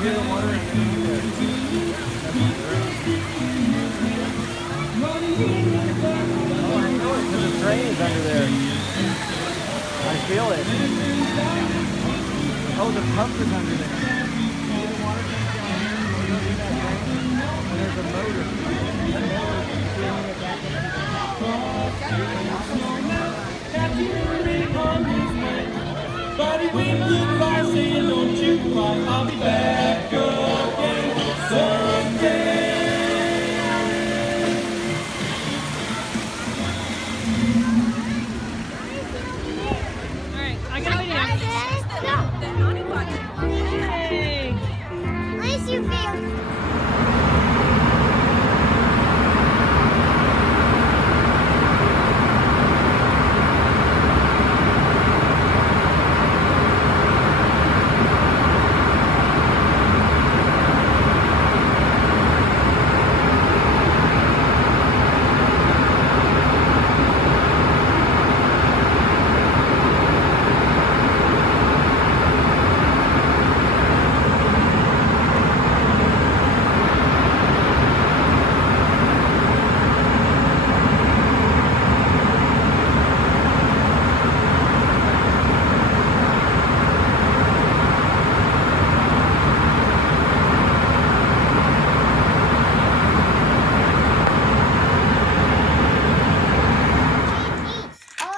hear the water underneath there. Oh, I know it because the train is under there. I feel it. Oh, the pump is under there. See the water comes down here and goes under that drain? And there's a motor. That motor is bringing it back into Buddy, when goodbye, saying don't you cry, I'll be back again someday. Alright, I got an idea. Yay! Nice you feel.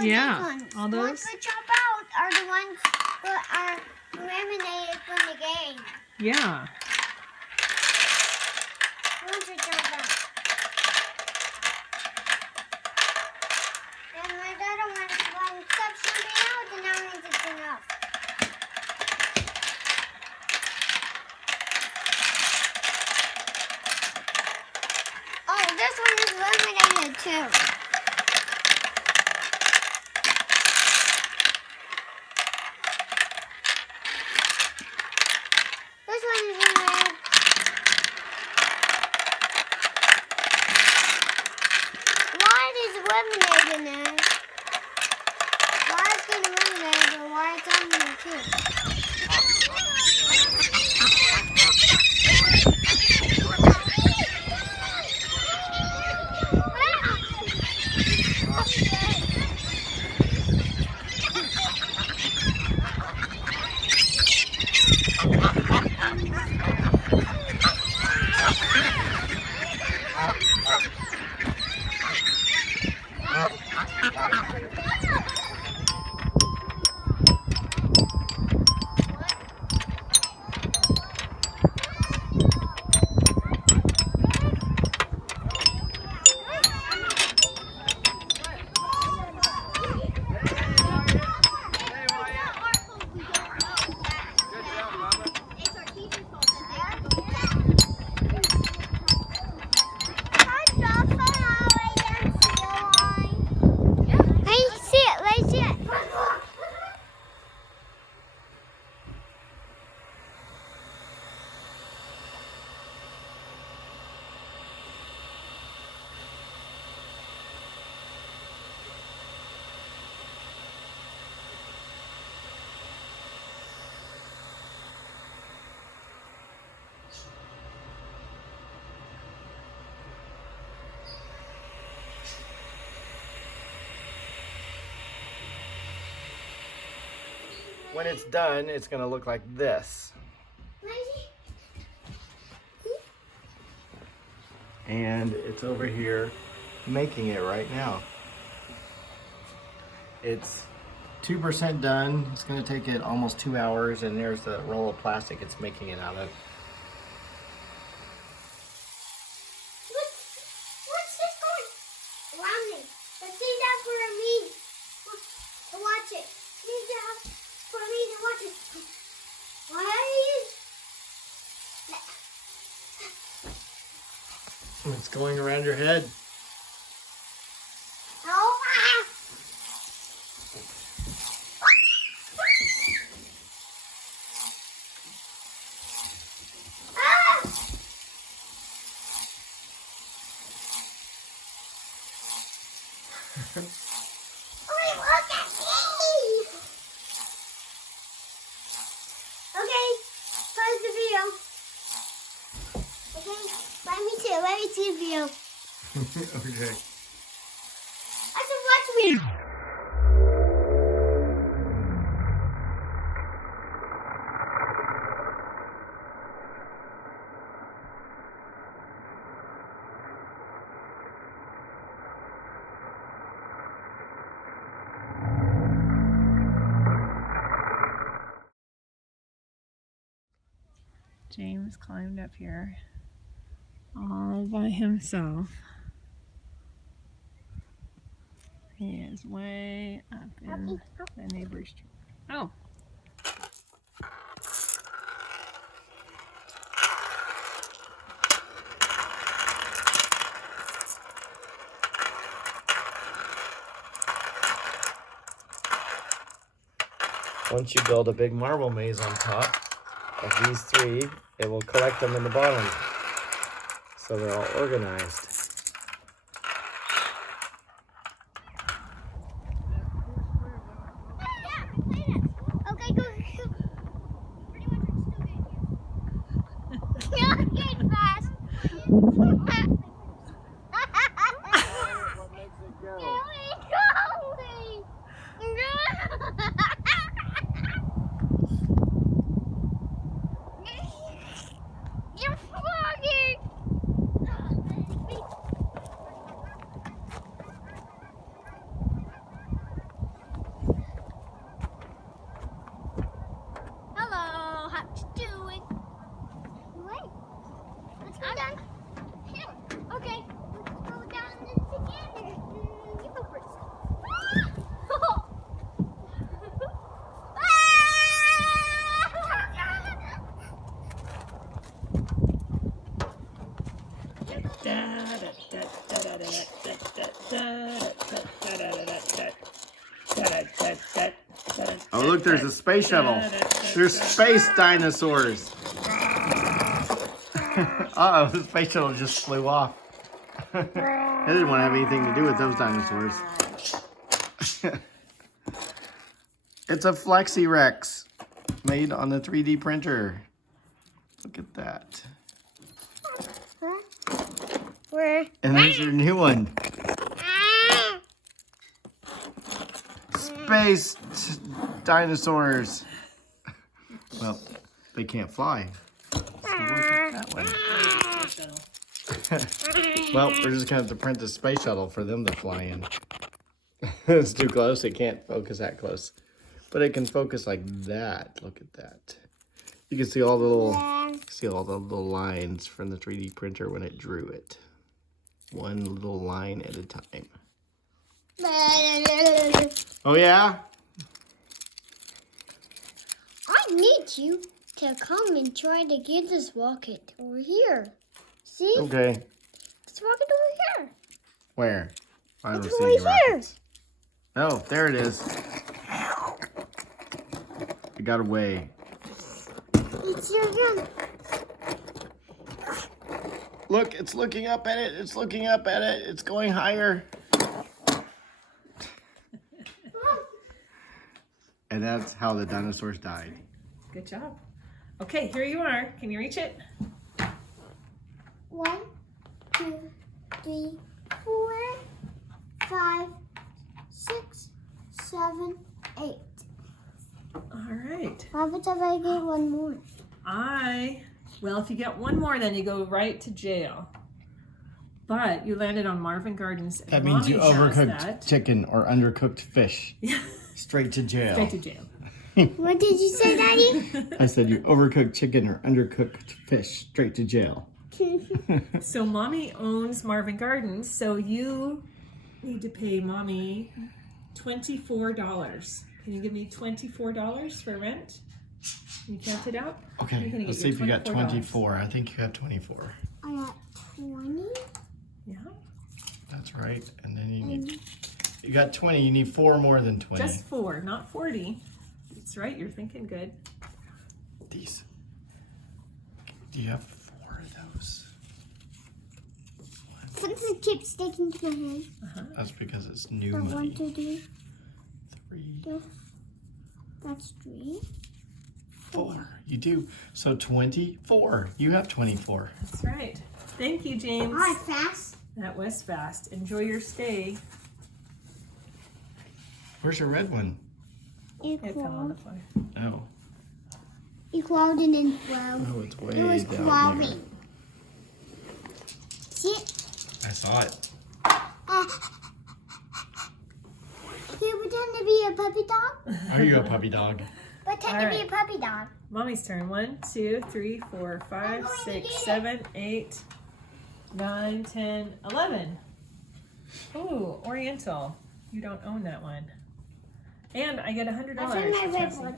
Yeah, all The those. ones that jump out are the ones that are eliminated from the game. Yeah. The ones that jump out. And my other one stops jumping out, and that means it's enough. Oh, this one is eliminated too. This one is eliminated. Why is eliminated now? Why is it eliminated, but why it's on there too? When it's done, it's going to look like this. And it's over here making it right now. It's 2% done. It's going to take it almost 2 hours, and there's the roll of plastic it's making it out of. What's this going around me? But see, that's what I mean. To watch it. See, that's for me to watch it. Why It's going around your head. Oh, oh, look at me! Okay, pause the video. video. Let me see the video. Okay. I said, watch me. James climbed up here all by himself. He is way up in the neighbor's tree. Oh. Once you build a big marble maze on top of these three, it will collect them in the bottom. So they're all organized. Okay, go. You're getting fast. What makes it go? You're flogging. Hello, how you doing? Wait, let's go down. Okay, let's go down together. You go first. Oh, look, there's a space shuttle. There's space dinosaurs. Uh-oh, the space shuttle just flew off. It didn't want to have anything to do with those dinosaurs. It's a Flexi Rex made on the 3D printer. Look at that. Where? And there's your new one. Space dinosaurs. Well, they can't fly. So we'll get that one. Well, we're just gonna have to print the space shuttle for them to fly in. It's too close. It can't focus that close, but it can focus like that. Look at that. You can see all the little lines from the 3D printer when it drew it. One little line at a time. Oh yeah? I need you to come and try to get this rocket over here. See? Okay. This rocket over here. Where? I don't It's see right any here. rockets. Oh, there it is. It got away. It's your gun. Look, it's looking up at it. It's looking up at it. It's going higher. And that's how the dinosaurs died. Good job. Okay, here you are. Can you reach it? 1, 2, 3, 4, 5, 6, 7, 8. All right. How about if I get one more? Well, if you get one more, then you go right to jail. But you landed on Marvin Gardens. That means you Mommy has overcooked that. chicken or undercooked fish. Yeah. Straight to jail. Straight to jail. What did you say, Daddy? I said you overcooked chicken or undercooked fish. Straight to jail. So Mommy owns Marvin Gardens, so you need to pay Mommy $24. Can you give me $24 for rent? Can you count it out? You're Okay, gonna let's get see your if you got $24. 24. I think you have 24. I got 20. Yeah. That's right. And then you got 20. You need 4 more than 20. Just 4, not 40. That's right, you're thinking good. These. Do you have 4 of those? Something keeps sticking to my hand. That's because it's new So money. 1, 2, 3. 3, That's 3. 4. You do. So 24. You have 24. That's right. Thank you, James. All right, fast. That was fast. Enjoy your stay. Where's your red one? It It fell on the crawled. floor. Oh. It crawled and then fell. Oh, it's way It was down there. crawling. See it? I saw it. Can you pretend to be a puppy dog? Are you a puppy dog? Pretend All to be right. a puppy dog. Mommy's turn. 1, 2, 3, 4, 5, going to 6, get it. 7, 8, 9, 10, 11. Ooh, Oriental. You don't own that one. And I get $100. I found my red Chelsea. one.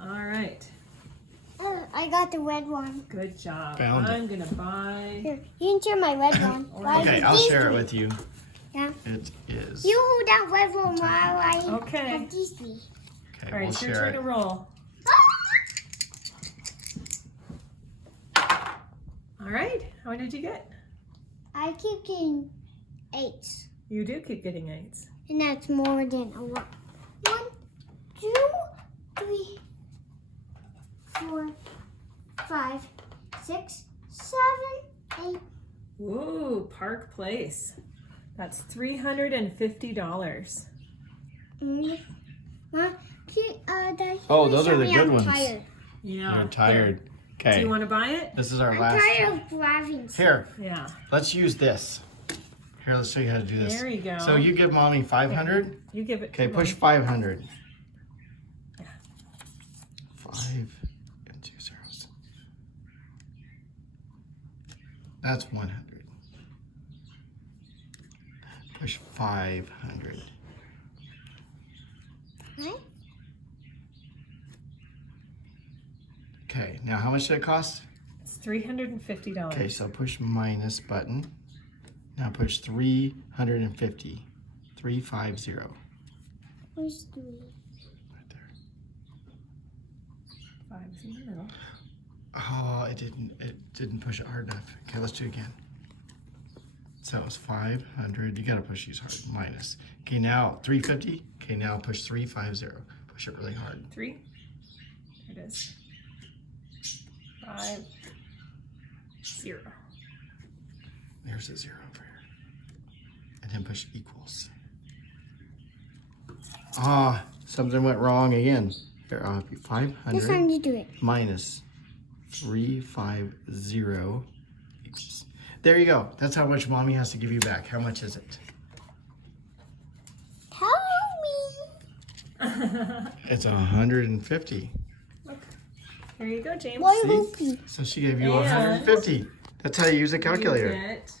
All right. I got the red one. Good job. Found it. I'm going to buy. Here, you can share my red one. Why Okay, is I'll these share it three? with you. Yeah. It is. You hold that red one while I Okay. have these three. Okay, All right, we'll it's your share turn to it. roll. All right. How many did you get? I keep getting 8s. You do keep getting 8s. And that's more than a lot. 1, 2, 3, 4, 5, 6, 7, 8. Ooh, Park Place. That's $350. Dad, Oh, please those tell are the me good I'm ones. Tired. Yeah. You're tired. Do Okay, you want to buy it? this is our I'm last. tired of driving. Here, Yeah. let's use this. Here, let's show you how to do this. There you go. So you give mommy 500. You give it. Okay, to push Mom. 500. Yeah. 5 and 2 zeros. That's 100. Push 500. Right? Okay, now how much did it cost? It's $350. Okay, so push minus button. Now push 350. 350. Where's 3? Right there. 5's in the middle. Oh, it didn't push it hard enough. Okay, let's do it again. So it was 500. You gotta push these hard. Minus. Okay, now 350. Okay, now push 350. Push it really hard. 3. There it is. 5, 0. There's a 0 over here. And then push equals. Ah, something went wrong again. Here, I'll have you This time 500 you do it. minus 350 equals. There you go. That's how much mommy has to give you back. How much is it? Tell me. It's 150. Here you go, James. Why See? Hoopy? So she gave you And- 150. That's how you use a calculator. You get